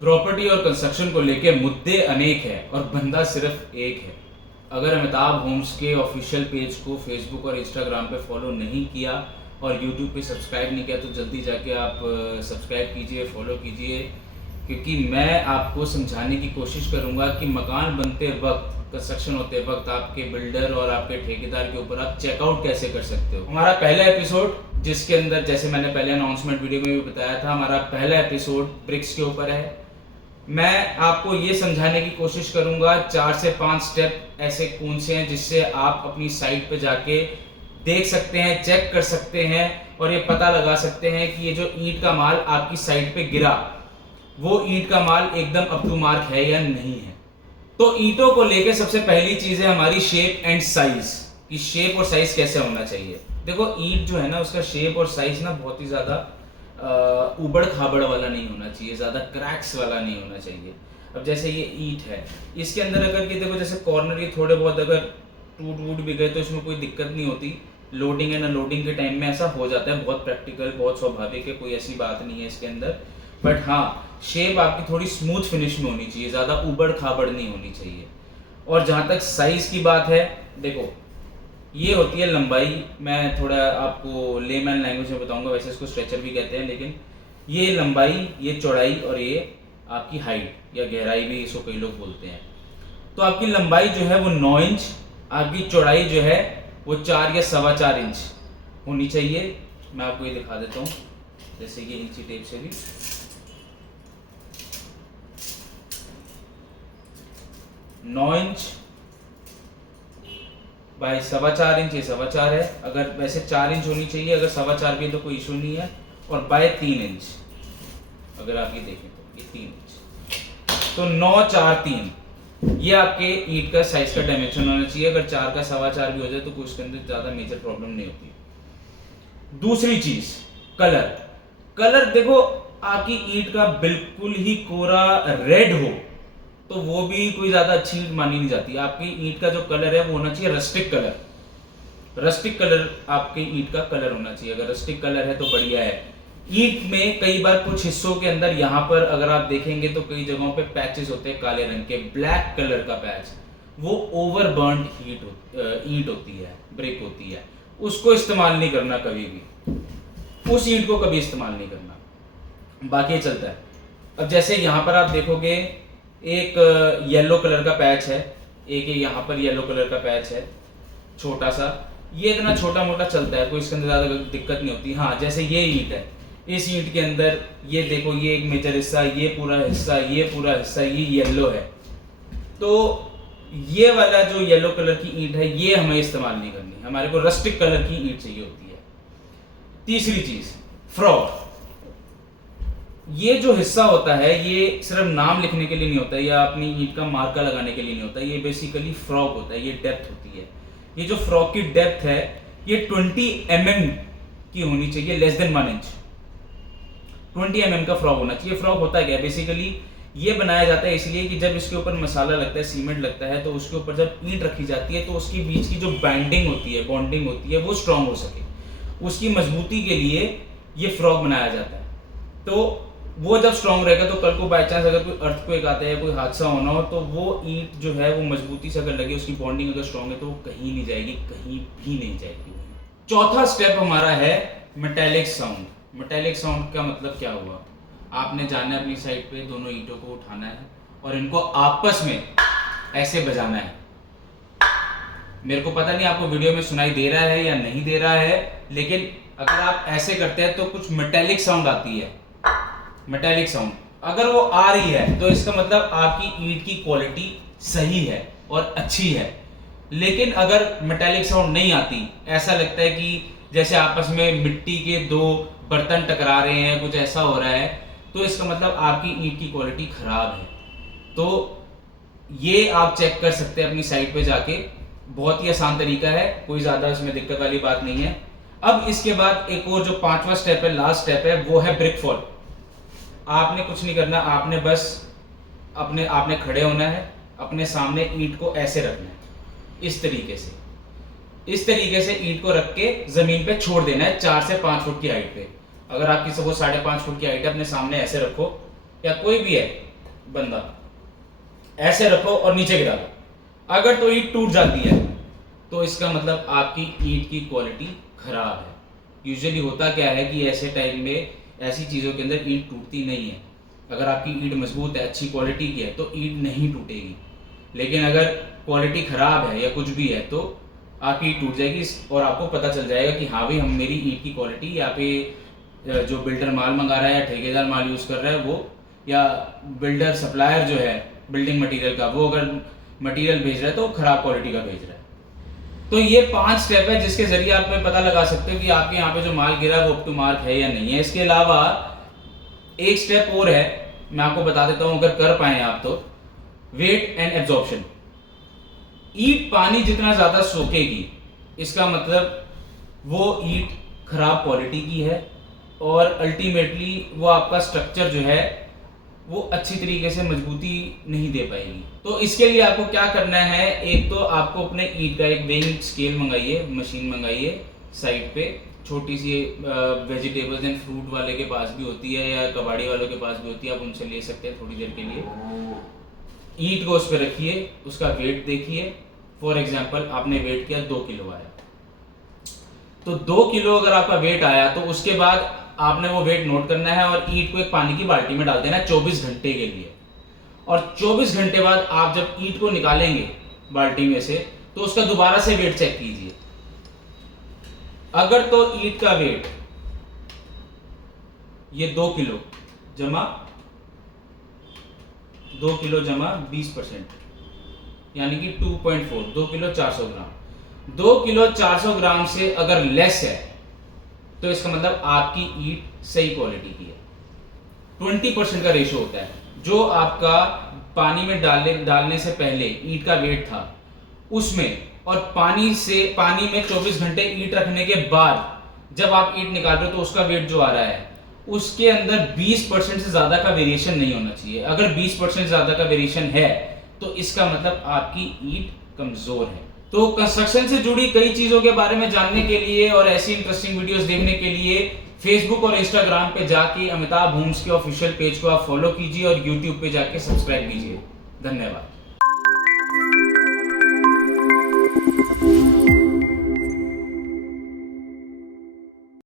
Property और construction को लेके मुद्दे अनेक हैं और बंदा सिर्फ एक है। अगर अमिताभ होम्स के ऑफिशियल पेज को फेसबुक और इंस्टाग्राम पे फॉलो नहीं किया और यूट्यूब पे सब्सक्राइब नहीं किया तो जल्दी जाके आप सब्सक्राइब कीजिए, फॉलो कीजिए, क्योंकि मैं आपको समझाने की कोशिश करूंगा कि मकान बनते वक्त, कंस्ट्रक्शन होते वक्त आपके बिल्डर और आपके ठेकेदार के ऊपर आप चेकआउट कैसे कर सकते हो। हमारा पहला एपिसोड, जिसके अंदर जैसे मैंने पहले अनाउंसमेंट वीडियो में भी बताया था, हमारा पहला एपिसोड ब्रिक्स के ऊपर है। मैं आपको ये समझाने की कोशिश करूंगा 4 से 5 स्टेप ऐसे कौन से हैं जिससे आप अपनी साइट पे जाके देख सकते हैं, चेक कर सकते हैं और ये पता लगा सकते हैं कि ये जो ईंट का माल आपकी साइट पे गिरा वो ईंट का माल एकदम अप टू मार्क है या नहीं है। तो ईंटों को लेके सबसे पहली चीज है हमारी शेप एंड साइज, कि शेप और साइज कैसे होना चाहिए। देखो ईंट जो है ना, उसका शेप और साइज ना बहुत ही ज्यादा उबड़ खाबड़ वाला नहीं होना चाहिए, ज़्यादा क्रैक्स वाला नहीं होना चाहिए। अब जैसे ये ईंट है, इसके अंदर अगर ये देखो जैसे कॉर्नर ये थोड़े बहुत अगर टूट वूट भी गए तो इसमें कोई दिक्कत नहीं होती। लोडिंग एंड अनलोडिंग के टाइम में ऐसा हो जाता है, बहुत प्रैक्टिकल, बहुत स्वाभाविक है, कोई ऐसी बात नहीं है इसके अंदर। बट हाँ, शेप आपकी थोड़ी स्मूथ फिनिश में होनी चाहिए, ज़्यादा उबड़ खाबड़ नहीं होनी चाहिए। और जहाँ तक साइज़ की बात है, देखो ये होती है लंबाई। मैं थोड़ा आपको लेमैन लैंग्वेज में बताऊंगा, वैसे इसको स्ट्रेचर भी कहते हैं, लेकिन ये लंबाई, ये चौड़ाई और ये आपकी हाइट या गहराई भी इसको कई लोग बोलते हैं। तो आपकी लंबाई जो है वो 9 इंच, आपकी चौड़ाई जो है वो 4 या 4.25 इंच होनी चाहिए। मैं आपको ये दिखा देता हूँ, जैसे ये इंची टेप से भी 9 इंच बाई 4.25 इंच, ये 4.25 है। अगर वैसे 4 इंच होनी चाहिए, अगर 4.25 भी है तो कोई इशू नहीं है। और बाय 3 इंच अगर आप ये देखें तो ये 3 इंच, तो 9, 4, 3 ये आपके ईंट का साइज का डायमेंशन होना चाहिए। अगर 4 का 4.25 भी हो जाए तो कोई उसके अंदर ज़्यादा मेजर प्रॉब्लम नहीं होती। दूसरी चीज़, कलर। कलर देखो, आपकी ईंट का बिल्कुल ही कोरा रेड हो तो वो भी कोई ज्यादा अच्छी ईंट मानी नहीं जाती। आपकी ईंट का जो कलर है वो होना चाहिए रस्टिक कलर। रस्टिक कलर आपकी ईंट का कलर होना चाहिए। अगर रस्टिक कलर है तो बढ़िया है। ईंट में कई बार कुछ हिस्सों के अंदर यहाँ पर अगर आप देखेंगे तो कई जगहों पे पैचेस होते हैं काले रंग के, ब्लैक कलर का पैच, वो ओवर बर्न ईंट होती है, ब्रिक होती है। उसको इस्तेमाल नहीं करना कभी भी, उस ईंट को कभी इस्तेमाल नहीं करना। बाकी चलता है। अब जैसे यहाँ पर आप देखोगे एक येलो कलर का पैच है, एक यहाँ पर येलो कलर का पैच है छोटा सा। ये इतना छोटा मोटा चलता है, कोई इसके अंदर ज़्यादा दिक्कत नहीं होती। हाँ, जैसे ये ईंट है, इस ईंट के अंदर ये देखो, ये एक मेजर हिस्सा, ये पूरा हिस्सा, ये पूरा हिस्सा, ये येलो है। तो ये वाला जो येलो कलर की ईंट है ये हमें इस्तेमाल नहीं करनी, हमारे को रस्टिक कलर की ईंट चाहिए होती है। तीसरी चीज़, फ्रॉग। ये जो हिस्सा होता है ये सिर्फ नाम लिखने के लिए नहीं होता या अपनी ईंट का मार्का लगाने के लिए नहीं होता, ये बेसिकली फ्रॉग होता है, ये डेप्थ होती है। ये जो फ्रॉग की डेप्थ है ये 20 mm की होनी चाहिए, लेस देन 1 इंच। 20 mm का फ्रॉग होना चाहिए। फ्रॉग होता क्या है, बेसिकली ये बनाया जाता है इसलिए कि जब इसके ऊपर मसाला लगता है, सीमेंट लगता है, तो उसके ऊपर जब ईंट रखी जाती है तो उसके बीच की जो बाइंडिंग होती है, बॉन्डिंग होती है, वो स्ट्रांग हो सके। उसकी मजबूती के लिए ये फ्रॉग बनाया जाता है। तो वो जब स्ट्रांग रहेगा तो कल को बाय चांस अगर कोई अर्थक्वेक आता है या कोई हादसा होना हो तो वो ईंट जो है वो मजबूती से अगर लगे, उसकी बॉन्डिंग अगर स्ट्रांग है तो वो कहीं नहीं जाएगी, कहीं भी नहीं जाएगी। चौथा स्टेप हमारा है मेटेलिक साउंड। मेटेलिक साउंड का मतलब क्या हुआ, आपने जाना है अपनी साइड पे, दोनों ईंटों को उठाना है और इनको आपस में ऐसे बजाना है। मेरे को पता नहीं आपको वीडियो में सुनाई दे रहा है या नहीं दे रहा है, लेकिन अगर आप ऐसे करते हैं तो कुछ मेटेलिक साउंड आती है। मेटेलिक साउंड अगर वो आ रही है तो इसका मतलब आपकी ईंट की क्वालिटी सही है और अच्छी है। लेकिन अगर मेटेलिक साउंड नहीं आती, ऐसा लगता है कि जैसे आपस में मिट्टी के दो बर्तन टकरा रहे हैं, कुछ ऐसा हो रहा है, तो इसका मतलब आपकी ईंट की क्वालिटी खराब है। तो ये आप चेक कर सकते हैं अपनी साइट पे जाके, बहुत ही आसान तरीका है, कोई ज़्यादा इसमें दिक्कत वाली बात नहीं है। अब इसके बाद एक और जो 5वां स्टेप है, लास्ट स्टेप है, वो है ब्रिक फॉल। आपने कुछ नहीं करना, आपने बस आपने खड़े होना है, अपने सामने ईंट को ऐसे रखना है, इस तरीके से ईंट को रख के जमीन पे छोड़ देना है 4 से 5 फुट की हाइट पे। अगर आपकी सपोज 5.5 फुट की हाइट है, अपने सामने ऐसे रखो, या कोई भी है बंदा, ऐसे रखो और नीचे गिरा दो, अगर तो ईंट टूट जाती है तो इसका मतलब आपकी ईंट की क्वालिटी खराब है। यूजुअली होता क्या है कि ऐसे टाइम में ऐसी चीज़ों के अंदर ईंट टूटती नहीं है। अगर आपकी ईंट मजबूत है, अच्छी क्वालिटी की है, तो ईंट नहीं टूटेगी। लेकिन अगर क्वालिटी ख़राब है या कुछ भी है तो आपकी ईंट टूट जाएगी और आपको पता चल जाएगा कि हाँ भाई, हम मेरी ईंट की क्वालिटी यहाँ पे जो बिल्डर माल मंगा रहा है या ठेकेदार माल यूज़ कर रहा है वो, या बिल्डर सप्लायर जो है बिल्डिंग मटेरियल का, वो अगर मटेरियल भेज रहा है तो ख़राब क्वालिटी का भेज रहा है। तो ये 5 स्टेप है जिसके जरिए आप पता लगा सकते हो कि आपके यहाँ पे जो माल गिरा है वो अप टू मार्क है या नहीं है। इसके अलावा एक स्टेप और है, मैं आपको बता देता हूं, अगर कर पाए आप तो, वेट एंड एब्जॉर्प्शन। ईंट पानी जितना ज्यादा सोखेगी, इसका मतलब वो ईंट खराब क्वालिटी की है और अल्टीमेटली वो आपका स्ट्रक्चर जो है वो अच्छी तरीके से मजबूती नहीं दे पाएगी। तो इसके लिए आपको क्या करना है, एक तो आपको अपने ईंट का एक वेइंग स्केल मंगाइए, मशीन मंगाइए साइड पे, छोटी सी वेजिटेबल्स एंड फ्रूट वाले के पास भी होती है या कबाड़ी वालों के पास भी होती है, आप उनसे ले सकते हैं थोड़ी देर के लिए। ईंट को उस पर रखिए, उसका वेट देखिए। फॉर एग्जांपल आपने वेट किया 2 किलो आया, तो 2 किलो अगर आपका वेट आया तो उसके बाद आपने वो वेट नोट करना है और ईंट को एक पानी की बाल्टी में डाल देना है 24 घंटे के लिए। और 24 घंटे बाद आप जब ईंट को निकालेंगे बाल्टी में से तो उसका दोबारा से वेट चेक कीजिए। अगर तो ईंट का वेट ये 2 किलो जमा 20%, यानी कि 2.4, 2 किलो 400 ग्राम। 2 किलो 400 ग्राम से अगर लेस है तो इसका मतलब आपकी ईंट सही क्वालिटी की है। 20% का रेशो होता है, जो आपका पानी में डालने से पहले ईंट का वेट था उसमें, और पानी में 24 घंटे ईंट रखने के बाद जब आप ईंट निकाल रहे हो तो उसका वेट जो आ रहा है उसके अंदर 20% से ज्यादा का वेरिएशन नहीं होना चाहिए। अगर 20% से ज्यादा का वेरिएशन है तो इसका मतलब आपकी ईंट कमजोर है। तो कंस्ट्रक्शन से जुड़ी कई चीजों के बारे में जानने के लिए और ऐसी इंटरेस्टिंग वीडियोस देखने के लिए फेसबुक और इंस्टाग्राम पे जाके अमिताभ होम्स के ऑफिशियल पेज को आप फॉलो कीजिए और यूट्यूब पे जाके सब्सक्राइब कीजिए। धन्यवाद।